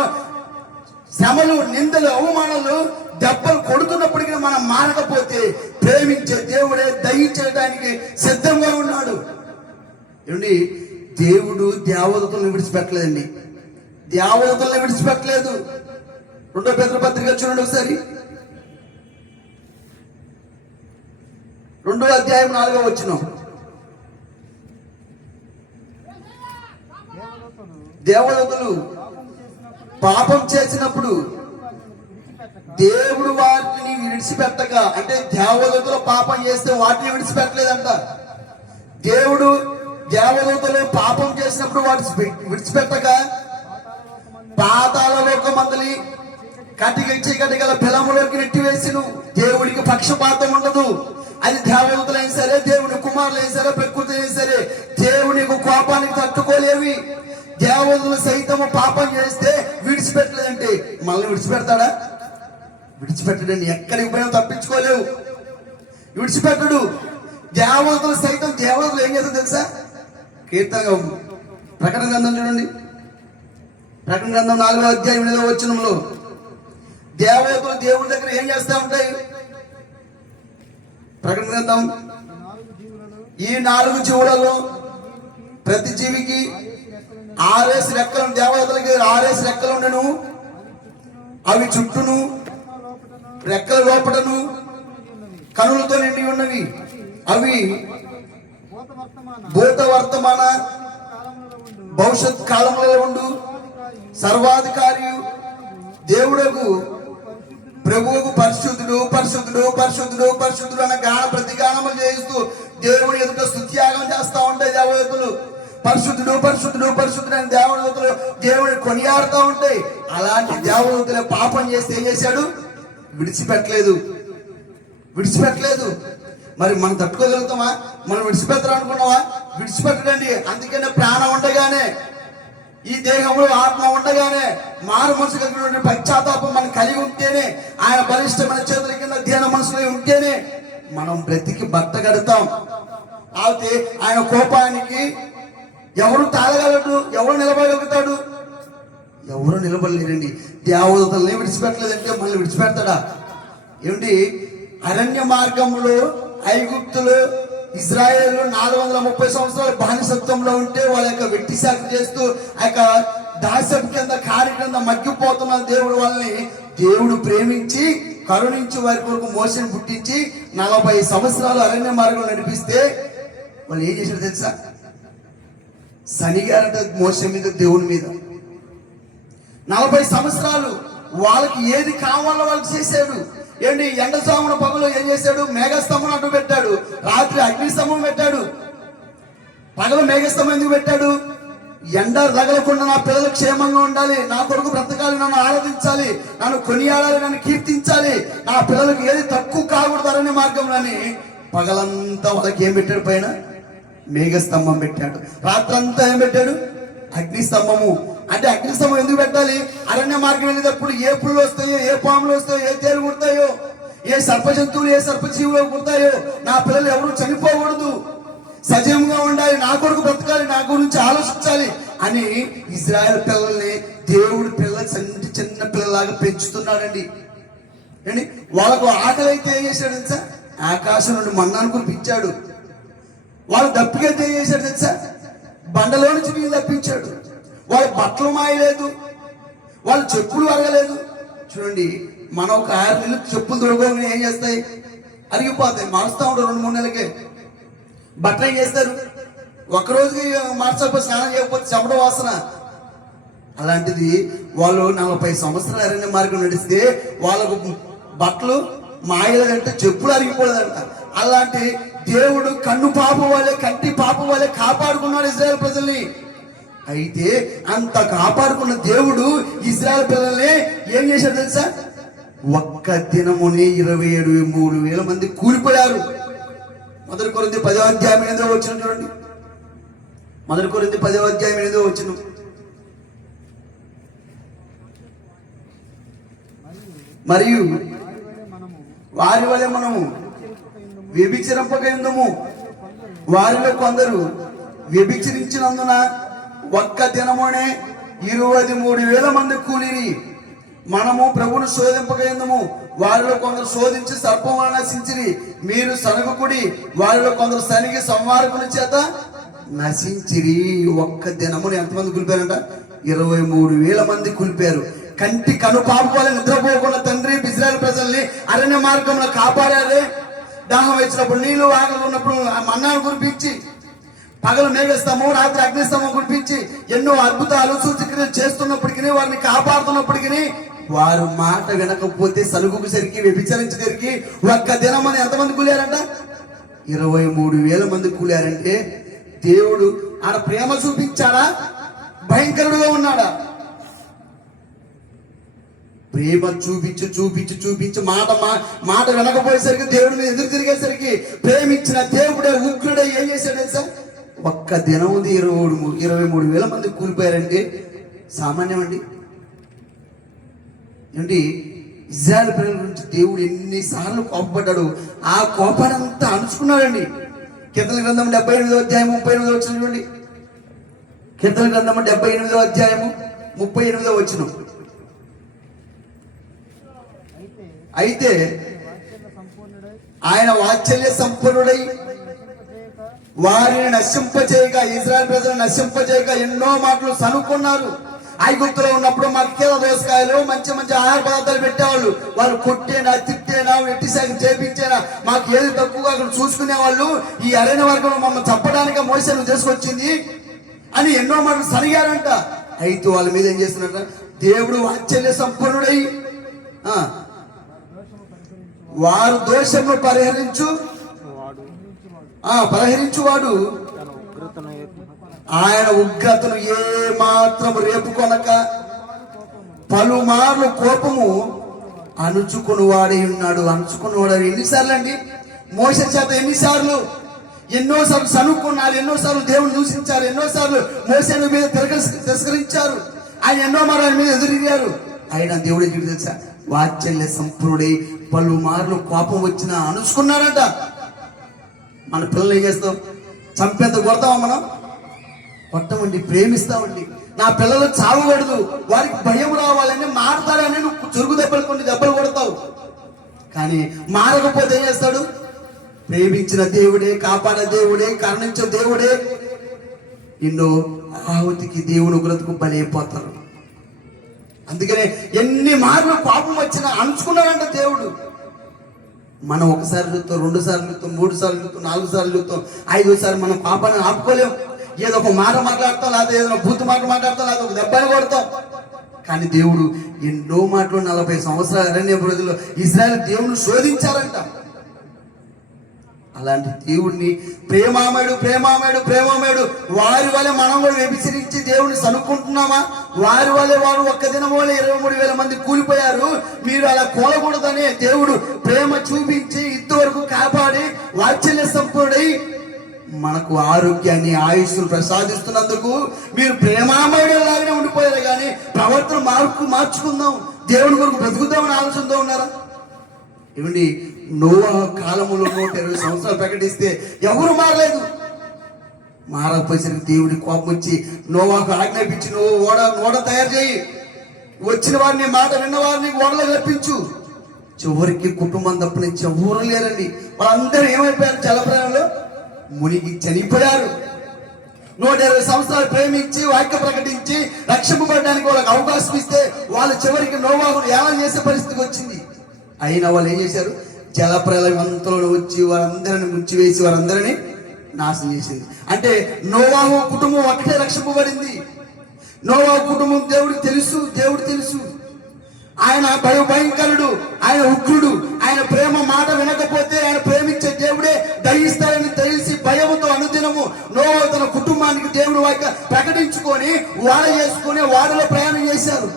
శ్రమలు, నిందలు, అవమానాలు, దెబ్బలు కొడుతున్నప్పటికీ మనం మానకపోతే ప్రేమించే దేవుడే దయించడానికి సిద్ధంగా ఉన్నాడు. ఏమండి? దేవుడు దేవదూతలను విడిచిపెట్టలేదండి, దేవదూతలను విడిచిపెట్టలేదు. 2వ పేతురు పత్రిక చూడండి ఒకసారి. 2వ అధ్యాయం 4వ వచనం. దేవదూతలు పాపం చేసినప్పుడు దేవుడు వాటిని విడిచిపెట్టక, అంటే దేవదూతలు పాపం చేస్తే వాటిని విడిచిపెట్టలేదంట. దేవుడు దేవదూతలు పాపం చేసినప్పుడు వాటిని విడిచిపెట్టక పాతాళ లోకమందలి చీకటి గల పిలములోకి నెట్టివేసిను. దేవుడికి పక్షపాతం ఉండదు. అది దేవదూతలైనా సరే, దేవుని కుమారులైనా సరే, ప్రకృతి అయినా సరే, దేవుని కోపానికి తట్టుకోలేవి. దేవదూతలు సైతము పాపం చేస్తే విడిచిపెట్టలేదంటే మనల్ని విడిచిపెడతాడా? విడిచిపెట్టడండి. ఎక్కడికి పోయినా తప్పించుకోలేవు, విడిచిపెట్టడు. దేవదూతలు సైతం, దేవదూతలు ఏం చేస్తారు తెలుసా? కీర్తన ప్రకటన గ్రంథం చూడండి. ప్రకటన గ్రంథం 4వ అధ్యాయం 8వ వచనంలో దేవదూతలు దేవుని దగ్గర ఏం చేస్తూ ఉంటాయి? ప్రకటన గ్రంథం, ఈ 4 జీవులలో ప్రతి జీవికి 6 రెక్కలు, దేవదూతలకి 6 రెక్కలు ఉండను, అవి చుట్టూను రెక్కల లోపటను కనులతో నిండి ఉన్నవి. అవి భూత వర్తమాన భవిష్యత్ కాలంలో ఉండు సర్వాధికారి దేవుడకు ప్రభువుకు పరిశుద్ధుడు పరిశుద్ధుడు పరిశుద్ధుడు పరిశుద్ధుడు అన్న గాన ప్రతిగానములు చేయిస్తూ దేవుని ఎదుట స్తుత్యాగం చేస్తా ఉంటాయి దేవదూతలు. పరిశుద్ధుడు పరిశుద్ధుడు పరిశుద్ధుడు అని దేవదూతలు దేవుని కొనియాడుతూ ఉంటాయి. అలాంటి దేవదూతలే పాపం చేస్తే ఏం చేశాడు? విడిచిపెట్టలేదు, విడిచిపెట్టలేదు. మరి మనం తట్టుకోగలుగుతామా? మనం విడిచిపెడతారు అనుకున్నావా? విడిచిపెట్టడండి. అందుకనే ప్రాణం ఉండగానే, ఈ దేహంలో ఆత్మ ఉండగానే, మారు మనసు కలిగినటువంటి పశ్చాత్తాపం మనం కలిగి ఉంటేనే, ఆయన బలిష్టమైన చేతుల కింద ధ్యాన మనసులో ఉంటేనే మనం బ్రతికి బట్ట కడతాం. అయితే ఆయన కోపానికి ఎవరు తాళగలడు? ఎవరు నిలబడగలుగుతాడు? ఎవరు నిలబడలేరండి. దేవదూతల్ని విడిచిపెట్టలేదంటే మళ్ళీ విడిచిపెడతాడా? ఏమిటి, అరణ్య మార్గంలో ఐగుప్తులు ఇజ్రాయేల్ 430 సంవత్సరాలు బానిసత్వంలో ఉంటే వాళ్ళ యొక్క వెట్టి శాఖ చేస్తూ ఆ యొక్క దాస్యం కింద కారి కింద మగ్గిపోతున్న దేవుడు ప్రేమించి కరుణించి వారి కొరకు మోసని పుట్టించి 40 సంవత్సరాలు అరణ్య మార్గంలో నడిపిస్తే వాళ్ళు ఏం చేశారు తెలుసా? శనిగారంట మోస మీద, దేవుని మీద 40 సంవత్సరాలు వాళ్ళకి ఏది కావాలో వాళ్ళకి చేశాడు. ఏంటి, ఎండ సామున పగలు ఏం చేశాడు? మేఘస్తంభం అడ్డు పెట్టాడు, రాత్రి అగ్నిస్తంభం పెట్టాడు. పగలు మేఘస్తంభం ఎందుకు పెట్టాడు? ఎండ తగలకుండా నా పిల్లలు క్షేమంగా ఉండాలి, నా కొడుకు బ్రతకాలి, నన్ను ఆరాధించాలి, నన్ను కొనియాడాలి, నన్ను కీర్తించాలి, నా పిల్లలకు ఏది తక్కువ కాకూడదు అనే మార్గంలోని పగలంతా వాళ్ళకి ఏం పెట్టాడు? పైన మేఘస్తంభం పెట్టాడు. రాత్రంతా ఏం పెట్టాడు? అగ్నిస్తంభము. అంటే అగ్నిస్తంభం ఎందుకు పెట్టాలి? అరణ్య మార్గం వెళ్ళేటప్పుడు ఏ పుళ్ళు వస్తాయో, ఏ పాములు వస్తాయో, ఏ తేలు కుడతాయో, ఏ సర్ప జంతువులు, ఏ సర్పజీవులు కుడతాయో, నా పిల్లలు ఎవరు చనిపోకూడదు, సజీవంగా ఉండాలి, నా కొడుకు బ్రతకాలి, నా గురించి ఆలోచించాలి అని ఇజ్రాయెల్ పిల్లల్ని దేవుడు చిన్న చిన్న పిల్లలాగా పెంచుతున్నాడండి. అండి, వాళ్ళకు ఆకలి అయితే ఏం చేశాడు తెలుసా? ఆకాశం నుండి మన్నాను కురిపించాడు. వాళ్ళు దప్పికైతే ఏం చేశాడు తెలుసా? బండలో నుంచి నీళ్ళు తప్పించాడు. వాళ్ళ బట్టలు మాయలేదు, వాళ్ళ చెప్పులు అరగలేదు. చూడండి, మనం ఒక 6 నెలలు చెప్పులు దొరకగానే ఏం చేస్తాయి? అరిగిపోతాయి, మారుస్తూ ఉంటారు 2-3 నెలలకే. బట్టలు ఏం చేస్తారు? ఒకరోజుకి మార్చకపోతే, స్నానం చేయకపోతే చెమట వాసన. అలాంటిది వాళ్ళు 40 సంవత్సరాలు అరణ్య మార్గం నడిస్తే వాళ్ళకు బట్టలు మాయలేదంటే, చెప్పులు అరిగిపోలేదంట. అలాంటి దేవుడు కన్ను పాప వాళ్ళే, కంటి పాప వాళ్ళే కాపాడుకున్నాడు ఇజ్రాయెల్ ప్రజల్ని. అయితే అంత కాపాడుకున్న దేవుడు ఇజ్రాయెల్ పిల్లల్ని ఏం చేశాడు తెలుసా? ఒక్క దినముని 27,000 మంది కూలిపోయారు. 1 కొరింథీ 10వ అధ్యాయం 8వ వచనం చూడండి. 1 కొరింథీ 10వ అధ్యాయం 8వ వచనం. మరియు వారి వలె మనము వ్యభిచరింపకయుందుము. వారిలో కొందరు వ్యభిచరించినందున ఒక్క దినమునే 23,000 మంది కూలిరి. మనము ప్రభువును శోధింపకయుందుము. వారిలో కొందరు శోధించి సర్పం వలన నశించిరి. మీరు సనగకుడి, వారిలో కొందరు సనిగి సంహారకుని చేత నశించిరి. ఒక్క దినముని ఎంతమంది కూలిపారంట? 23,000 మంది కూలిపారు. కంటి కనుపాప వల్ల నిద్రపోకుండా తండ్రి ఇశ్రాయేలు ప్రజల్ని అరణ్య మార్గంలో కాపాడారే. దాహం వచ్చినప్పుడు నీళ్లు, ఆకలి ఉన్నప్పుడు మన్నాను కురిపించి, పగలు మేఘస్తంభం, రాత్రి అగ్నిస్తంభం కురిపించి ఎన్నో అద్భుతాలు సూచక్రియలు చేస్తున్నప్పటికీ, వారిని కాపాడుతున్నప్పటికీ వారు మాట వినకపోతే, సలుగుకు సరికి, వ్యభిచరించరికి ఒక్క దినమని ఎంతమంది కూలారంట? 23,000 మంది కూలారంటే దేవుడు ఆడ ప్రేమ చూపించాడా? భయంకరుడుగా ఉన్నాడా? ప్రేమ చూపించి చూపించి చూపించి మాట వినకపోయేసరికి, దేవుడి మీద ఎదురు తిరిగేసరికి ప్రేమించిన దేవుడే ఉగ్రుడే ఏం చేశాడు తెలుసా? ఒక్క దినం 23,000 మంది కూలిపోయారంటే సామాన్యం అండి. ఏంటి, ఇజ్రాయెల్ ప్రజల గురించి దేవుడు ఎన్నిసార్లు కోపపడ్డాడు. ఆ కోపాన్ని అంతా అణుచుకున్నాడండి. కీర్తన గ్రంథం 78వ అధ్యాయం 38వ వచనం చూడండి. కీర్తన గ్రంథం 78వ అధ్యాయము 38వ వచనం. అయితే ఆయన వాత్సల్య సంపన్నుడై వారిని నశింపచేయక, ఇజ్రాయెల్ ప్రజలను నశింపచేయక ఎన్నో మాటలు సనుక్కున్నారు. ఐగుప్తులో ఉన్నప్పుడు మాకు కీల దోసకాయలు, మంచి మంచి ఆహార పదార్థాలు పెట్టేవాళ్ళు. వాళ్ళు కొట్టేనా, తిట్టేనా, వెట్టిశాఖ చేపించేనా, మాకు ఏది తక్కువగా అక్కడ చూసుకునే వాళ్ళు. ఈ అరణ్య వర్గంలో మమ్మల్ని చంపడానికి మోసే నువ్వు చేసుకొచ్చింది అని ఎన్నో మాటలు సరిగారంట. అయితే వాళ్ళ మీద ఏం చేస్తున్నట్ట? దేవుడు వాత్సల్య సంపన్నుడై వారు దోషమును పరిహరించువాడు, ఆయన ఉగ్రతను ఏ మాత్రం రేపుకొనక పలుమార్లు కోపము అణుచుకుని వాడే ఉన్నాడు. అణుచుకున్నవాడు ఎన్నిసార్లు అండి? మోసే చేత ఎన్నిసార్లు, ఎన్నోసార్లు సనుక్కున్నారు, ఎన్నోసార్లు దేవుని దూషించారు, ఎన్నోసార్లు మోసే మీద తిరస్కరించారు. ఆయన ఎన్నో ఆయన మీద ఎదురుగారు. ఆయన దేవుడే చూడు తెలుసా? వాత్సల్య సంపూర్ణుడై పలుమార్లు కోపం వచ్చినా అణుచుకున్నారట. మన పిల్లలు ఏం చేస్తాం? చంపేంత కొడతామా మనం? కొట్టమండి, ప్రేమిస్తామండి. నా పిల్లలు చావకూడదు, వారికి భయం రావాలని మారతాడని నువ్వు చురుగు దెబ్బలు కొన్ని దెబ్బలు కొడతావు. కానీ మారకపోతే ఏం చేస్తాడు? ప్రేమించిన దేవుడే, కాపాడే దేవుడే, కరుణించిన దేవుడే ఎన్నో ఆహుతికి దేవుని ఉగ్రతకు బలైపోతారు. అందుకనే ఎన్ని మార్లు పాపం వచ్చినా అంచుకున్నాడంట దేవుడు. మనం ఒకసారి చూస్తాం, 2 సార్లు చూస్తాం, 3 సార్లు చూస్తాం, 4 సార్లు చూస్తాం, 5సారి మనం పాపాన్ని ఆపుకోలేం. ఏదో ఒక మాట మాట్లాడతాం, లేకపోతే ఏదైనా బూతు మాట మాట్లాడతాం, లేకపోతే ఒక దెబ్బని కొడతాం. కానీ దేవుడు ఎన్నో మాటలు 40 సంవత్సరాల అరణ్య రోజుల్లో ఇశ్రాయేలు దేవుని శోధించారంట. అలాంటి దేవుణ్ణి ప్రేమామయుడు ప్రేమామయుడు ప్రేమామయుడు వారి వల్లే మనం కూడా వ్యభిచరించి దేవుని సనుక్కుంటున్నామా? వారి వల్లే వారు ఒక్క దినం వల్ల 23,000 మంది కూలిపోయారు. మీరు అలా కూలకూడదని దేవుడు ప్రేమ చూపించి ఇంతవరకు కాపాడి వాత్సల్య సంపూర్ణై మనకు ఆరోగ్యాన్ని, ఆయుష్ను ప్రసాదిస్తున్నందుకు మీరు ప్రేమామయుడు లాగానే ఉండిపోయారు. కానీ ప్రవర్తన మార్చుకుందాం, దేవుని కొరకు బ్రతుకుదామని ఆలోచనతో ఉన్నారా? ఏమండి, నోవహు కాలములో 120 సంవత్సరాలు ప్రకటిస్తే ఎవరు మారలేదు. మారకపోయేసరికి దేవుడి కోపం వచ్చి నోవహుకు ఆజ్ఞాపించి, నువ్వు ఓడ తయారు చేయి, వచ్చిన వారిని, మాట విన్న వారిని ఓడలో రప్పించు. చివరికి కుటుంబం తప్ప నుంచి ఎవరు లేరండి. వాళ్ళందరూ ఏమైపోయారు? జలప్రయాణంలో మునిగి చనిపోయారు. 120 సంవత్సరాలు ప్రేమించి వాక్య ప్రకటించి రక్షింపబడడానికి వాళ్ళకి అవకాశం ఇస్తే వాళ్ళు చివరికి నోవహును ఏమని చేసే పరిస్థితికి వచ్చింది. అయినా వాళ్ళు ఏం చేశారు? జలప్రలయం అంతలో వచ్చి వారందరిని ముంచివేసి వారందరినీ నాశనం చేసింది. అంటే నోవహు కుటుంబం ఒకటే రక్షింపబడింది. నోవహు కుటుంబం దేవుడికి తెలుసు, దేవుడు తెలుసు. ఆయన భయంకరుడు, ఆయన ఉగ్రుడు. ఆయన ప్రేమ మాట వినకపోతే ఆయన ప్రేమించే దేవుడే దయిస్తాడని తెలిసి భయముతో అనుదినము నోవహు తన కుటుంబానికి దేవుడు వాక్య ప్రకటించుకొని వాడ చేసుకొని వాడలో ప్రయాణం చేశారు.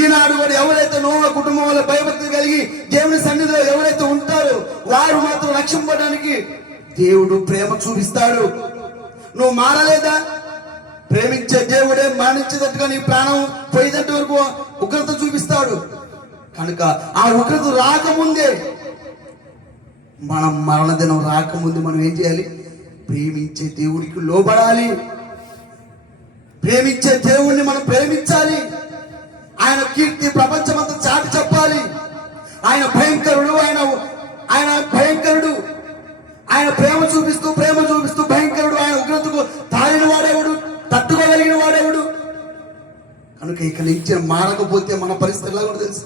ఈనాడు కూడా ఎవరైతే నోవహు కుటుంబం వల్ల భయభక్తి కలిగి దేవుని సన్నిధిలో ఎవరైతే ఉంటారో వారు మాత్రం రక్షింపడానికి దేవుడు ప్రేమ చూపిస్తాడు. నువ్వు మారలేదా? ప్రేమించే దేవుడే మరణించేటట్టుగా నీ ప్రాణం పోయేటట్టు వరకు ఉగ్రత చూపిస్తాడు. కనుక ఆ ఉగ్రత రాకముందే, మనం మరణదినం రాకముందు మనం ఏం చేయాలి? ప్రేమించే దేవుడికి లోబడాలి. ప్రేమించే దేవుణ్ణి మనం ప్రేమించాలి. ఆయన కీర్తి ప్రపంచమంతా చాటి చెప్పాలి. ఆయన భయంకరుడు, ఆయన భయంకరుడు. ఆయన ప్రేమ చూపిస్తూ భయంకరుడు. ఆయన ఉగ్రతకు తాళిన వాడేవాడు, తట్టుకోగలిగిన వాడేవాడు. కనుక ఇక నుంచి మారకపోతే మన పరిస్థితి ఎలా కూడా తెలుసు.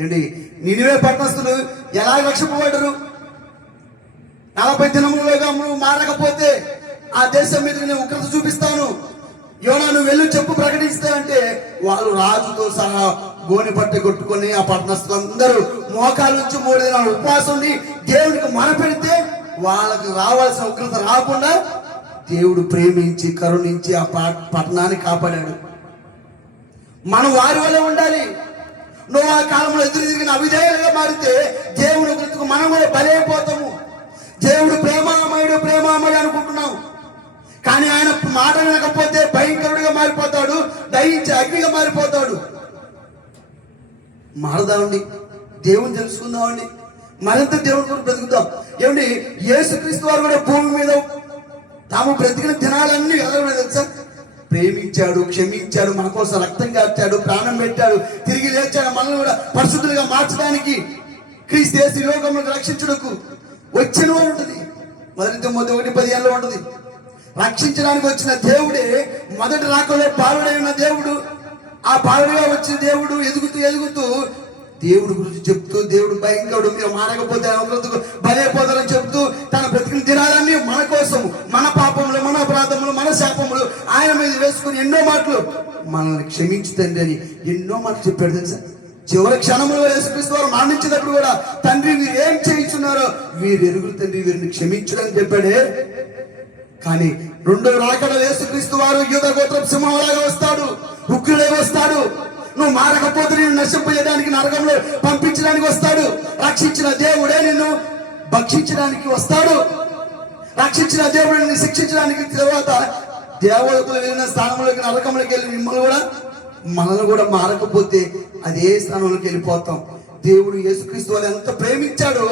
ఏంటి, నినివే పట్టణస్థులు ఎలా రక్షింపబడ్డరు? 40 దినములుగా నువ్వు మారకపోతే ఆ దేశం మీద నేను ఉగ్రత చూపిస్తాను, యోనా నువ్వు వెళ్ళు చెప్పు ప్రకటిస్తా అంటే వాళ్ళు రాజుతో సహా గోని పట్టు కొట్టుకొని ఆ పట్టణస్థులందరూ మోకాల నుంచి 3 దినాలు ఉపవాసం ఉండి దేవుడికి మొరపెడితే వాళ్ళకి రావాల్సిన ఉగ్రత రాకుండా దేవుడు ప్రేమించి కరుణించి ఆ పట్టణాన్ని కాపాడాడు. మనం వారి వల్ల ఉండాలి. నువ్వు ఆ కాలంలో ఎదురు తిరిగిన అవిధేయులుగా మారితే దేవుని ఉగ్రతకు మనం కూడా బలైపోతాము. దేవుడు ప్రేమామయుడు అనుకుంటున్నాం, కానీ ఆయన మాట వినకపోతే భయంకరుడిగా మారిపోతాడు, దయించే అగ్నిగా మారిపోతాడు. మారదామండి, దేవుని తెలుసుకుందామండి, మరింత దేవుని కొరకు బ్రతుకుతాం. ఏమండి, యేసుక్రీస్తు వారు కూడా భూమి మీద తాము బ్రతికిన దినాలన్నీ ఎలా తెలుసా? ప్రేమించాడు, క్షమించాడు, మన కోసం రక్తం కార్చాడు, ప్రాణం పెట్టాడు, తిరిగి లేచాడు. మనల్ని కూడా పరిశుద్ధులుగా మార్చడానికి, క్రీస్తు యేసు లోకములను రక్షించుటకు వచ్చిన వాడు ఉంటుంది. మొదటి Timothy 1:15 ఉంటుంది. రక్షించడానికి వచ్చిన దేవుడే మొదటి రాకలో పాలుడై ఉన్న దేవుడు. ఆ పాలుడుగా వచ్చిన దేవుడు ఎదుగుతూ దేవుడు గురించి చెప్తూ, దేవుడు భయంకరుడు, మీరు మారకపోతే బలైపోతారని చెప్తూ తన బ్రతికిన దినాలన్నీ మన కోసం, మన పాపములు, మన అపరాధములు, మన శాపములు ఆయన మీద వేసుకుని ఎన్నో మాటలు మనల్ని క్షమించుతండి అని ఎన్నో మాటలు చెప్పాడు తెలుసా. చివరి క్షణంలో యేసుక్రీస్తు వారు మరణించేటప్పుడు కూడా తండ్రి వీరు ఏం చేయించున్నారో వీరు ఎరుగురు తండ్రి వీరిని క్షమించడని చెప్పాడే. కానీ రెండో రాకడలో యేసుక్రీస్తు వారు యూదా గోత్రపు సింహంలాగా వస్తాడు, ఉగ్రుడే వస్తాడు. నువ్వు మారకపోతే నిన్ను నశింపజేయడానికి, నరకంలో పంపించడానికి వస్తాడు. రక్షించిన దేవుడే నిన్ను భక్షించడానికి వస్తాడు. రక్షించిన దేవుడు నిన్ను శిక్షించడానికి, తర్వాత దేవతలు వెళ్ళిన స్థానంలోకి, నరకంలోకి వెళ్ళి మనల్ని కూడా మారకపోతే అదే స్థానంలోకి వెళ్ళిపోతాం. దేవుడు యేసుక్రీస్తు వారు ఎంత ప్రేమించాడో,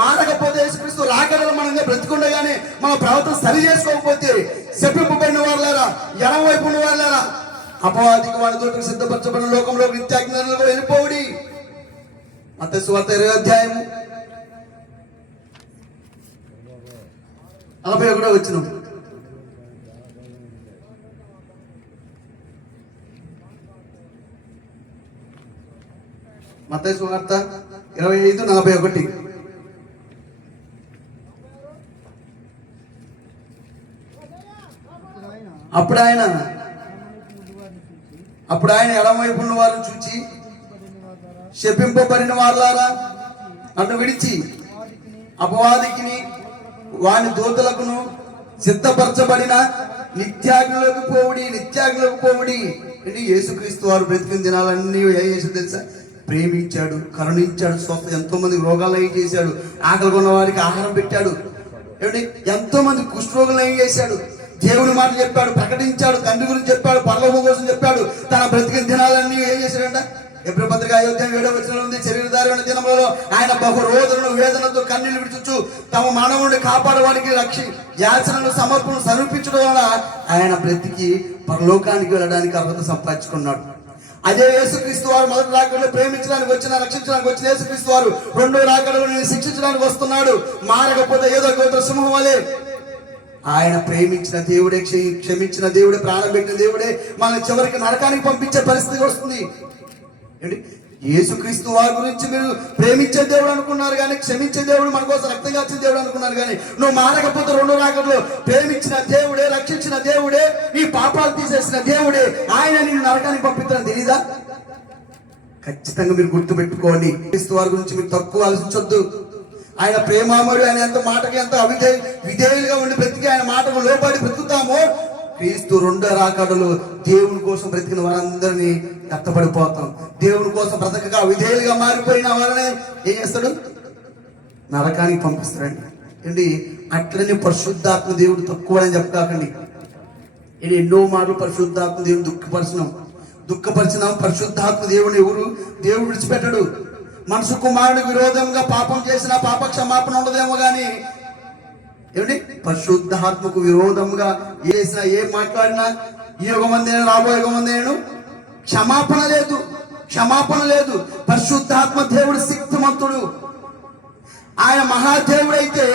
మారకపోతే యేసుక్రీస్తు రాకడలో మనంగా బ్రతికుండగానే మన ప్రవర్తన సరి చేసుకోకపోతే, శపింపబడిన వారు ఎడమ వైపు ఉన్న వాళ్ళారా అపవాదికి వాడి దూతకు సిద్ధపరచబడిన లోకంలో నిత్యాజ్ఞానంలో వెళ్ళిపోవుడి. మత్తయి సువార్త 20వ అధ్యాయము 41వ వచనం. మత్తయి సువార్త 25:41. అప్పుడు ఆయన ఎడమవైపు ఉన్న వారిని చూచి, శపింపబడిన వారులారా, నన్ను విడిచి అపవాదికిని వాని దూతలకును సిద్ధపరచబడిన నిత్యాగ్నిలోకి పోవుడి. అంటే యేసుక్రీస్తు వారు బ్రతికిన దినాలన్నీ ఏం చేశాడు తెలుసా? ప్రేమించాడు, కరుణించాడు, స్వస్థ ఎంతో మంది రోగాలు ఏం చేశాడు, ఆకలి కొన్న వారికి ఆహారం పెట్టాడు. ఏమిటి, ఎంతో మంది కుష్ఠరోగులు ఏం చేశాడు, దేవుని మాట చెప్పాడు, ప్రకటించాడు, తండ్రి గురించి చెప్పాడు, పరలోకం కోసం చెప్పాడు. తన బ్రతికిన దినాలన్నీ ఏం చేశాడంట? ఎబ్రీ పత్రిక 5:7 వచనం ఉంది. శరీరధారణ దినములలో ఆయన బహు రోదనను వేదనతో కన్నీళ్లు విడుచుచు తమ మానవుడిని కాపాడడానికి యాచనలు సమర్పణలు సమర్పించడం వలన ఆయన బ్రతికి పరలోకానికి వెళ్ళడానికి అర్హత సంపాదించుకున్నాడు. అదే యేసుక్రీస్తు వారు మొదటి రాకడలో ప్రేమించడానికి రక్షించడానికి వచ్చిన యేసుక్రీస్తు వారు రెండో రాకడలో నేను శిక్షించడానికి వస్తున్నాడు. మారకపోతే ఏదో గోత్ర సింహం వలె. ఆయన ప్రేమించిన దేవుడే, క్షమించిన దేవుడే, ప్రాణం పెట్టిన దేవుడే మన చివరికి నరకానికి పంపించే పరిస్థితి వస్తుంది. ఏంటి, యేసుక్రీస్తు వారి గురించి మీరు ప్రేమించే దేవుడు అనుకున్నారు కానీ, క్షమించే దేవుడు, మన కోసం రక్తం కాచిన దేవుడు అనుకున్నారు కానీ, నువ్వు మారకపోతే రెండో రాకడలో ప్రేమించిన దేవుడే, రక్షించిన దేవుడే, నీ పాపాలు తీసేసిన దేవుడే ఆయన నిన్ను నరకానికి పంపిస్తాను. తెలీదా? ఖచ్చితంగా మీరు గుర్తు పెట్టుకోండి. క్రీస్తు వారి గురించి మీరు తక్కువ ఆలోచించొద్దు. ఆయన ప్రేమామరుడు. ఆయన ఎంత మాటకి ఎంత విధేయులుగా ఉండి బ్రతికి ఆయన మాటకు లోబడి బ్రతుకుతామో, క్రీస్తు రెండో రాకడలో దేవుని కోసం బ్రతికిన వారందరినీ ఎత్తపడిపోతాం. దేవుని కోసం బ్రతకగా విధేయులుగా మారిపోయిన వారిని ఏం చేస్తాడు? నరకానికి పంపిస్తాడండి. ఏంటి, అట్లనే పరిశుద్ధాత్మ దేవుడు తక్కువ అని చెప్పకండి. ఇది ఎన్నో మార్లు పరిశుద్ధాత్మ దేవుడు దుఃఖపరిచినాం. పరిశుద్ధాత్మ దేవుడు ఎవరు? దేవుడు విడిచిపెట్టడు. మనసు కుమారుడికి విరోధంగా పాపం చేసిన పాప క్షమాపణ ఉండదేమో గాని, ఏమిటి, పరిశుద్ధాత్మకు విరోధంగా చేసిన ఏం మాట్లాడినా ఈ యుగమంది నేను, రాబోయే యుగమంది నేను, క్షమాపణ లేదు. పరిశుద్ధాత్మ దేవుడు శక్తిమంతుడు. ఆయన మహాదేవుడైతే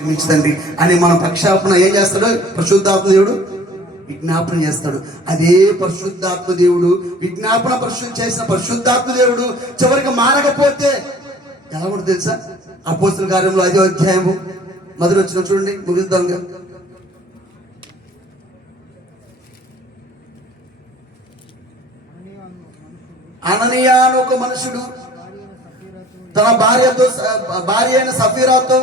క్షమించండి అని మన పక్షాపన ఏం చేస్తాడు? పరిశుద్ధాత్మ దేవుడు విజ్ఞాపన చేస్తాడు. అదే పరిశుద్ధాత్మ దేవుడు విజ్ఞాపన చేసిన పరిశుద్ధాత్మ దేవుడు చివరికి మారకపోతే ఎలా కూడా తెలుసా? అపోస్తల కార్యంలో 5వ అధ్యాయము మొదటి వచ్చిన చూడండి, ముగిద్దాం. అననీయ అని ఒక మనుషుడు తన భార్య అయిన సఫీరాతో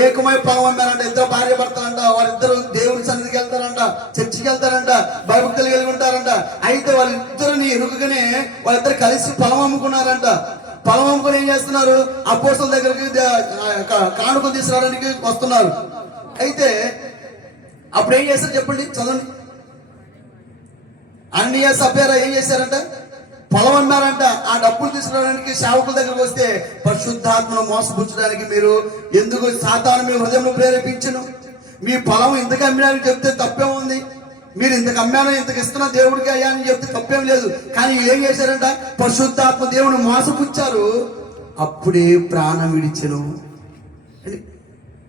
ఏకమై పొలం అమ్మారంట. ఇద్దరు భార్య భర్తలంట. వారిద్దరు దేవుని సన్నిధికి వెళ్తారంట, చర్చికి వెళ్తారంట, భయభక్తులు కలిగి ఉంటారంట. అయితే వాళ్ళిద్దరిని ఎరుకగానే వాళ్ళిద్దరు కలిసి పొలం అమ్ముకున్నారంట. పొలం అమ్ముకుని ఏం చేస్తున్నారు? అపోస్తల దగ్గరికి కానుకలు తీసుకురావడానికి వస్తున్నారు. అయితే అప్పుడు ఏం చేస్తారు చెప్పండి, చదవండి. అననీయ సఫీరా ఏం చేశారంట? పొలం అన్నారంట. ఆ డబ్బులు తీసుకురావడానికి సేవకుల దగ్గరకు వస్తే పరిశుద్ధాత్మను మోసపుచ్చడానికి మీరు ఎందుకు సాతాను మీ హృదయంలో ప్రేరేపించను? మీ పొలం ఇంతకు అమ్మినారని చెప్తే తప్పే ఉంది. మీరు ఇంతకు అమ్మాను, ఇంతకు ఇస్తున్న దేవుడికి అయ్యా అని చెప్తే తప్పేం లేదు. కానీ ఏం చేశారంట? పరిశుద్ధాత్మ దేవుని మోసపుచ్చారు. అప్పుడే ప్రాణం విడిచెను.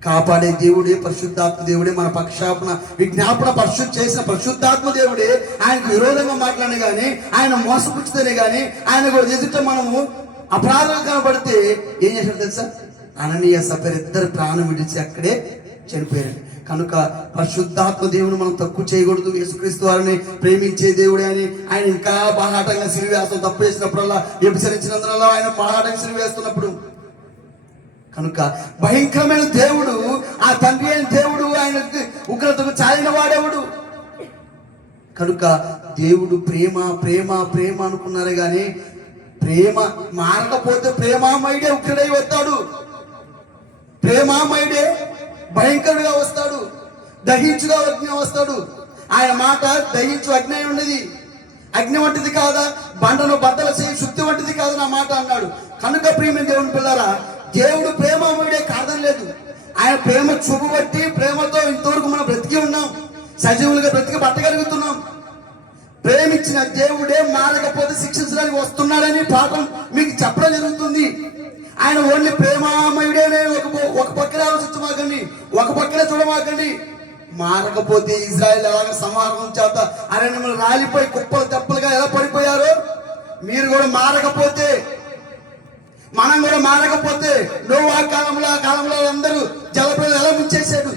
కాపాడే దేవుడే పరిశుద్ధాత్మ దేవుడే. మన పక్షాపన విజ్ఞాపన చేసిన పరిశుద్ధాత్మ దేవుడే. ఆయనకు విరోధంగా మాట్లాడిన కానీ, ఆయన మోసపుచ్చితేనే కానీ, ఆయన కూడా ఎదుట మనము అపరాధం కనబడితే ఏం చేశారు తెలుసా? అననీయ సఫీరా ఇద్దరు ప్రాణం విడిచి అక్కడే చనిపోయారు. కనుక పరిశుద్ధాత్మ దేవుని మనం తక్కువ చేయకూడదు. యేసుక్రీస్తు వారిని ప్రేమించే దేవుడే అని ఆయన ఇంకా బాహాటంగా సిరివేస్తాం. తప్పు చేసినప్పుడల్లా, వ్యభిచరించినందువల్ల ఆయన బాహాటంగా సిరివేస్తున్నప్పుడు, కనుక భయంకరమైన దేవుడు, ఆ తండ్రి అయిన దేవుడు, ఆయన ఉగ్రతకు చాలిన వాడేవుడు. కనుక దేవుడు ప్రేమ ప్రేమ ప్రేమ అనుకున్నారే గాని, ప్రేమ మారకపోతే ప్రేమామయుడే ఉగ్రుడై వస్తాడు. ప్రేమామయుడే భయంకరుడుగా వస్తాడు, దహించుగా అగ్ని వస్తాడు. ఆయన మాట దహించు అగ్ని ఉన్నది. అగ్ని వంటిది కాదా, బండను బద్దల చేయి శుద్ధి వంటిది కాదు నా మాట అన్నాడు. కనుక ప్రియమైన దేవుని పిల్లరా, దేవుడు ప్రేమమయుడే కాదని లేదు. ఆయన ప్రేమ చూపబట్టి ప్రేమతో ఇంతవరకు మనం బ్రతికి ఉన్నాం. సజీవులుగా బ్రతికి పట్టగలుగుతున్నాం. ప్రేమించిన దేవుడే మారకపోతే శిక్షించడానికి వస్తున్నాడని పాపం మీకు చెప్పడం జరుగుతుంది. ఆయన ఓన్లీ ప్రేమామయుడేనే ఒక పక్కనే ఆలోచించమాకండి, ఒక పక్కనే చూడమాకండి. మారకపోతే ఇజ్రాయెల్ ఎలాగ సంహారం చేత అరణ్యములు రాలిపోయి కుప్పలు తెప్పలుగా ఎలా పడిపోయారో, మీరు కూడా మారకపోతే, మనం కూడా మారకపోతే నోవా కాలంలో ఆ కాలంలో అందరూ జలప్రలయం ఎలా ముంచేశాడు.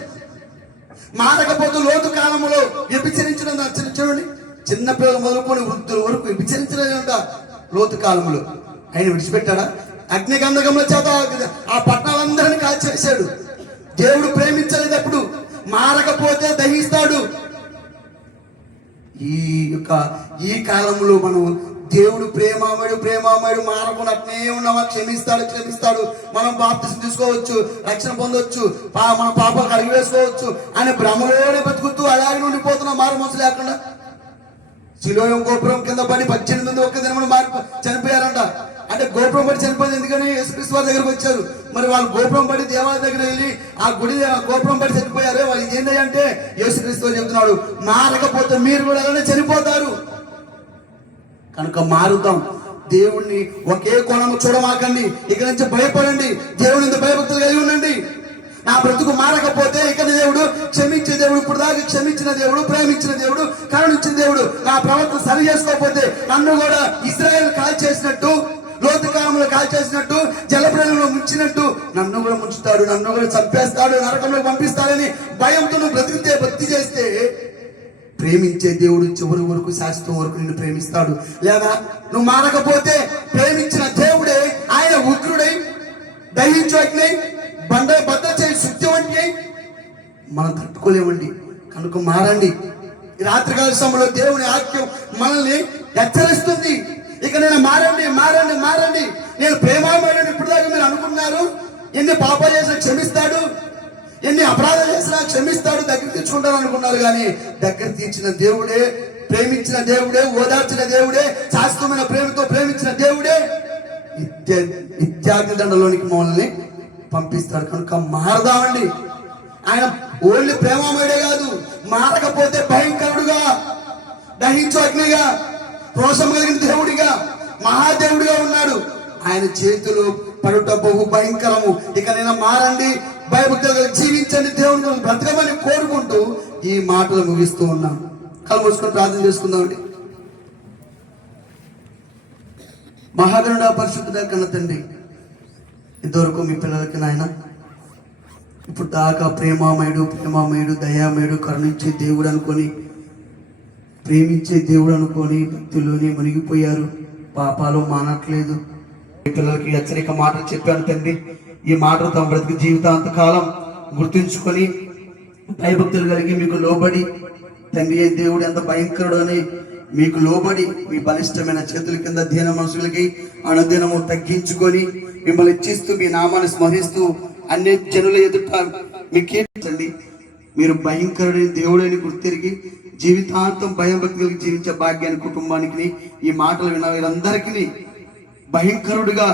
మారకపోతే లోతు కాలంలో వ్యభిచరించడం చూడండి, చిన్న పిల్లలు మొదలుకొని వృద్ధుల వరకు వ్యభిచరించలేదంట లోతు కాలంలో. ఆయన విడిచిపెట్టాడా? అగ్నిగంధకముల చేత ఆ పట్టణాలందరినీ కాల్చేశాడు. దేవుడు ప్రేమించలేదు. అప్పుడు మారకపోతే దహిస్తాడు. ఈ కాలంలో మనం దేవుడు ప్రేమామయుడు మారకుండా అట్నే ఉన్నామా? క్షమిస్తాడు. మనం బాప్తిసం తీసుకోవచ్చు, రక్షణ పొందొచ్చు, మన పాపాలు కడిగి వేసుకోవచ్చు అని భ్రమలోనే బతుకుతూ అలాగే ఉండిపోతున్నాం మారు మనసు లేకుండా. శిలోయం గోపురం కింద పడి 18 మంది ఒక్క దినమున చనిపోయారంట. అంటే గోపురం పడి చనిపోయింది ఎందుకని? యేసుక్రీస్తు వారి దగ్గరకు వచ్చారు. మరి వాళ్ళు గోపురం పడి దేవాలయం దగ్గర వెళ్ళి ఆ గోపురం పడి చనిపోయారు. వాళ్ళు ఏంటి అంటే యేసుక్రీస్తు చెప్తున్నాడు, మారకపోతే మీరు కూడా అలానే చనిపోతారు. కనుక మారుతాం. దేవుణ్ణి ఒకే కోణము చూడమాకండి. ఇక నుంచి భయపడండి. దేవుని భయభక్తులు కలిగి ఉండండి. నా బ్రతుకు మారకపోతే ఇక దేవుడు క్షమించే దేవుడు, ఇప్పుడు దాకా క్షమించిన దేవుడు, ప్రేమించిన దేవుడు, కరుణించిన దేవుడు, నా ప్రవర్తన సరి చేసుకోకపోతే నన్ను కూడా ఇశ్రాయేలు కాల్ చేసినట్టు, లోతు కాలంలో కాల్ చేసినట్టు, జలప్రలయంలో ముంచినట్టు నన్ను కూడా ముంచుతాడు, నన్ను కూడా చంపేస్తాడు, నరకంలో పంపిస్తాడని భయంతో నువ్వు బ్రతికితే, భక్తి చేస్తే ప్రేమించే దేవుడు చివరి వరకు, శాశ్వతం వరకు నిన్ను ప్రేమిస్తాడు. లేదా నువ్వు మారకపోతే ప్రేమించిన దేవుడే ఆయన ఉగ్రుడై దహించు అగ్ని బద్ద చేయి శుద్ధి వంటి మనం తట్టుకోలేమండి. కనుక మారండి. ఈ రాత్రికాల సమయంలో దేవుని వాక్యం మనల్ని హెచ్చరిస్తుంది. ఇక నేను మారండి. నేను ప్రేమామయుడు. ఇప్పుడు దాకా మీరు అనుకున్నారు ఎన్ని పాపాలు చేసినా క్షమిస్తాడు, ఎన్ని అపరాధాలు చేసినా క్షమిస్తాడు, దగ్గర తెచ్చుకుంటాను అనుకున్నారు. కానీ దగ్గర తీర్చిన దేవుడే, ప్రేమించిన దేవుడే, ఓదార్చిన దేవుడే, శాశ్వతమైన ప్రేమతో ప్రేమించిన దేవుడే నిత్యాగ్ని దండలోనికి మమ్మల్ని పంపిస్తాడు. కనుక మారదామండి. ఆయన ఓన్లీ ప్రేమామయుడే కాదు, మారకపోతే భయంకరుడుగా, దహించు అగ్నిగా, రోషం కలిగిన దేవుడిగా, మహాదేవుడిగా ఉన్నాడు. ఆయన చేతులు పడుట బహు భయంకరము. ఇక నేను మారండి, భయభక్తులు జీవించండి, దేవుని బ్రతకమని కోరుకుంటూ ఈ మాటలు ముగిస్తూ ఉన్నాను. కళ్ళు మూసుకొని ప్రార్థన చేసుకుందామండి. మహాగణుడా, పరిశుద్ధుడా, కన్న తండ్రి, ఇంతవరకు మీ పిల్లలకి నాయన ఇప్పుడు దాకా ప్రేమామయుడు, దయామయుడు, కరుణించే దేవుడు అనుకొని, ప్రేమించే దేవుడు అనుకొని భక్తుల్లోనే మునిగిపోయారు. పాపాలు మానట్లేదు. పిల్లలకి హెచ్చరిక మాటలు చెప్పాను తండ్రి. ఈ మాటలు తమ బ్రతికి జీవితాంతకాలం గుర్తుంచుకొని భయభక్తులు కలిగి మీకు లోబడి, తండ్రి దేవుడు ఎంత భయంకరుడు అని మీకు లోబడి, మీ బలిష్టమైన చేతుల కింద దీన మనుషులకి అనుదినము తగ్గించుకొని మిమ్మల్ని ఇచ్చిస్తూ మీ నామాన్ని స్మరిస్తూ అన్ని జనుల ఎదుట మీ కీర్తించండి. మీరు భయంకరుడైన దేవుడని గుర్తిరిగి జీవితాంతం భయభక్తులకి జీవించే భాగ్యాన్ని కుటుంబానికి, ఈ మాటలు విన్న వీరందరికీ భయంకరుడిగా,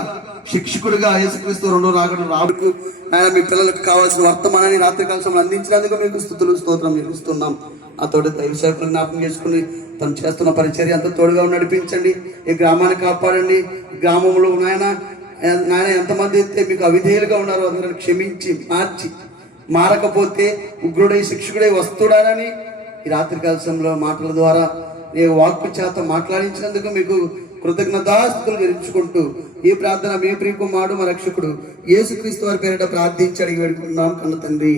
శిక్షకుడిగా యేసుక్రీస్తు రెండో రాకడకు ఆయన మీ పిల్లలకు కావాల్సిన వర్తమానాన్ని రాత్రికాల సమయంలో అందించినందుకు మీకు స్తుతులు స్తోత్రం చెల్లిస్తున్నాం. ఆ తోటి దైవ సేవకులు జ్ఞాపకం చేసుకుని తను చేస్తున్న పరిచర్య అంతా తోడుగా నడిపించండి. ఈ గ్రామాన్ని కాపాడండి. గ్రామంలో నాయన ఎంతమంది అయితే మీకు అవిధేయులుగా ఉన్నారో అందరిని క్షమించి మార్చి, మారకపోతే ఉగ్రుడై శిక్షకుడై వస్తుడానని ఈ రాత్రికాల సమయంలో మాటల ద్వారా నీ వాక్కు చేత మాట్లాడించినందుకు మీకు కృతజ్ఞతాస్తుతులు గెలుచుకుంటూ ఈ ప్రార్థన మీ ప్రియ కుమారుడు మా రక్షకుడు యేసుక్రీస్తు వారి పేరిట ప్రార్థించి అడిగి వేడుకుంటున్నాం కన్న తండ్రి.